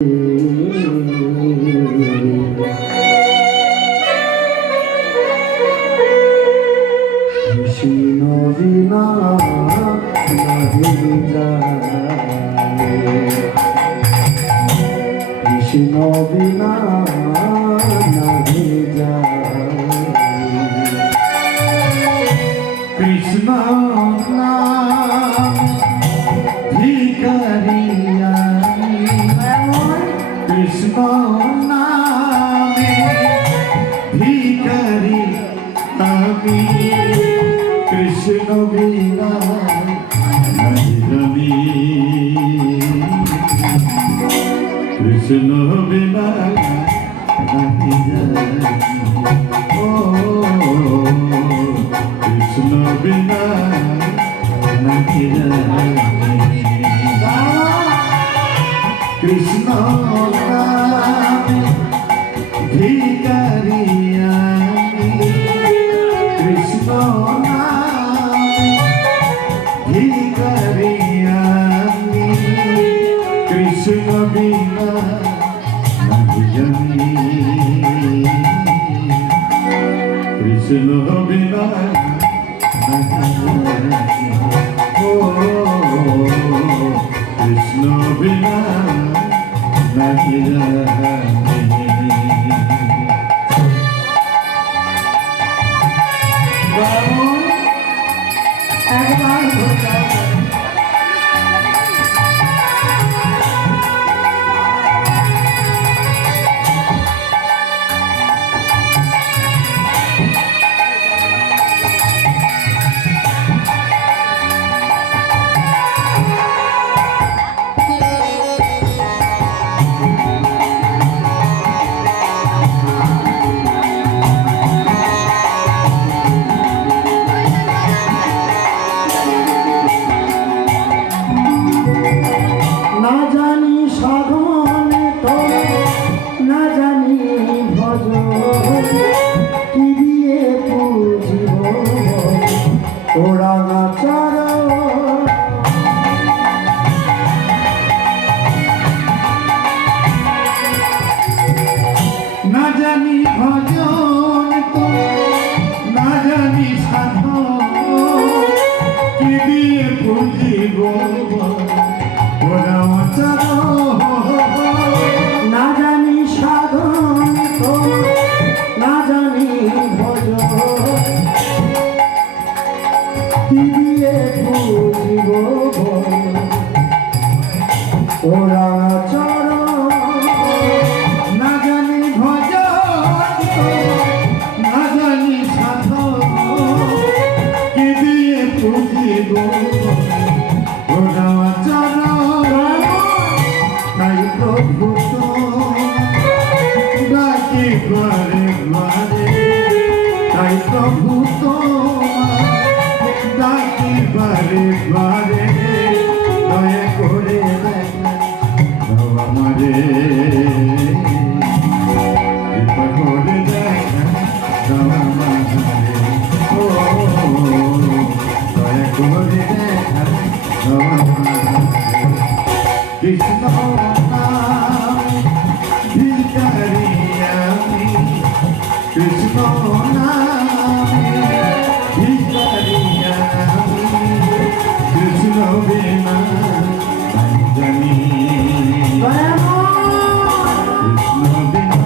কৃষ্ণ বিনা নাহি যায়, কৃষ্ণ বিনা নাহি যায়, কৃষ্ণ নাম ভিখারি আমি, কৃষ্ণ নামে ভিখারি আমি, কৃষ্ণ বিনা নাহি জানি, কৃষ্ণ বিনা নাহি জানি, ও কৃষ্ণ বিনা নাহি জানি, কৃষ্ণ নামে ভিখারি আমি, কৃষ্ণ নামে ভিখারি আমি, কৃষ্ণ বিনা নাহি জানি, কৃষ্ণ বিনা নাহি জানি, ও কৃষ্ণ বিনা নাহি জানি। না জানি সাধন তো না জানি ভজন, কি দিয়ে পুজিব তোরা নাচার, না জানি ভজন তো না জানি সাধন, কি দিয়ে পুজিব না জানি সাধন তো না জানি ভজন, কি দিয়ে বুঝিব ওরা চরণ, না জানি ভজন তো না জানি সাধন, কি দিয়ে বুঝিব ওরা চরণ, তাই প্রভু ডাকি ঘরে ঘরে, তাই প্রভু ডাকি ঘরে ঘরে, দয়া করে দেখা আমারে, কৃপা করে দেখা আমারে, ও দয়া করে দেখা আমারে, কৃষ্ণ নামে ভিখারি আমি, কৃষ্ণ নামে ভিখারি আমি, কৃষ্ণ বিনা নাহি জানি, কৃষ্ণ বিনা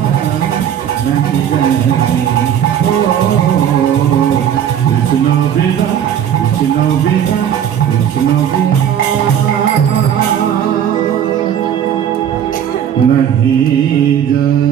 নাহি জানি, ও কৃষ্ণ বিনা, কৃষ্ণ বিনা, কৃষ্ণ বিনা नहीं जा।